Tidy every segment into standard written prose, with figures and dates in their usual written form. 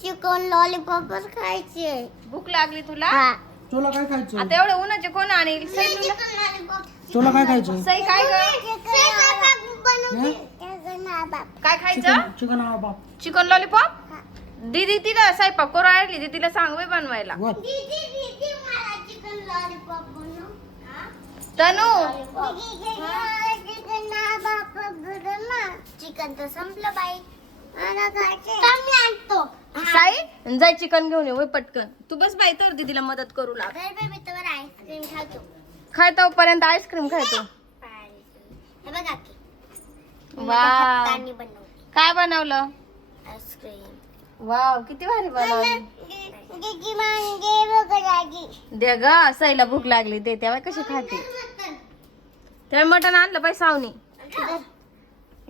Chicken लॉलीपॉपच खायचे. भूक लागली तुला? हा. तुला काय खायचं? आता एवढे उन्हाचे कोण आणेल? सई तुला? Chicken lollipop. तुला काय खायचं? सई काय ग? काय खायचं? चिकन हा बाप. Chicken lollipop. दीदी तिला स्वयंपाक करू राहिली, दीदीला सांग बाई बनवायला. वर. चिकन लॉलीपॉप बनव. तनू चिकन तर संपलं बाई. मला खायचे. कमी आणतो. साई जाय चिकन घेऊन ये वय पटकन. तू बस बाई तर दीदीला मदत करू लाग. तर बेबी तर आईस्क्रीम खातो. खाय तोपर्यंत आईस्क्रीम खायचो. हे बघा की. वाव हाताने बनवली काय बनवलं? आईस्क्रीम. वाव किती भारी बनवलं. दीदी मांगे बघागी. दे ग साईला भूक लागली दे तेव्हा कशी खाते. तेव्हा मटण आणलं बाई सावनी.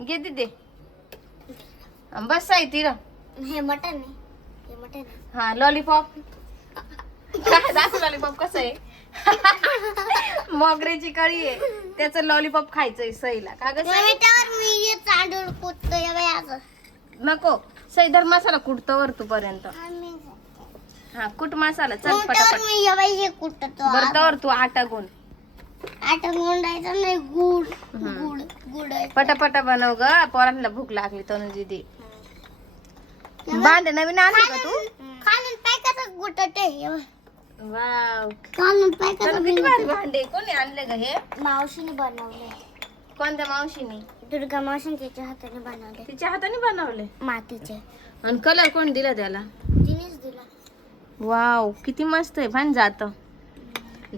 घे दे बस साई तिला. हे मटन आहे. हे मटन आहे. हा लॉलीपॉप. काय दाखव लॉलीपॉप कसं आहे. मोगऱ्याची कळी आहे त्याचं लॉलीपॉप खायचंय सईला. का ग सई? त्यावर मी हे तांदूळ कुटतोय असं. नको सई धर मसाला कुटतो वर तू पर्यंत. हा कुट मसाला चल पटापट. मी हे कुटतो. बर तर तू आटा गुण. आटा गुंडायचं नाही. गुड हम्म. गुड गुड आहे. पटापटा बनव ग पोरांना भूक लागली तनुजी दे. भांडे नवीन आणले का तू? खालून पॅकेटच गुटत आहे. वाव खालून तनु पॅकेट किती भारी भांडे कोणी आणले ग हे? मावशीने बनवले. कोणत्या मावशीने? दुर्गा मावशीने तिच्या हाताने बनवले. तिच्या हाताने बनवले. मातीचे. आणि कलर कोण दिला त्याला? तिनेच दिला. वाव किती मस्त आहे पण जात.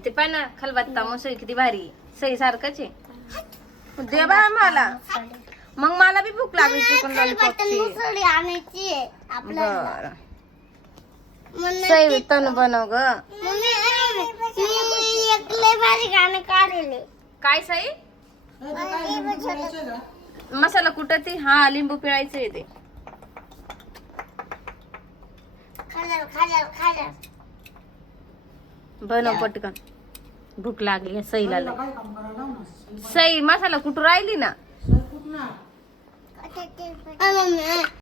ते पण खलबत्ता मसई किती भारी सई सारखंच आहे. दे बा मला. मग मला बी भूक लागली चिकन लॉलीपॉपची. मुसळी आणायची आहे आपल्याला. बरं म्हणून सई तनु बनव ग. मी एक लय भारी गाणं काढले. काय सई? मसाला कुठं हा लिंबू पिळायचं ते. खाणार खाणार खाणार. बनव पटकन भूक लागली आहे सईला लय. काय काम करायला लाव ना. सई मसाला कुठं राहिली ना. सर कुठं ना? मम्मी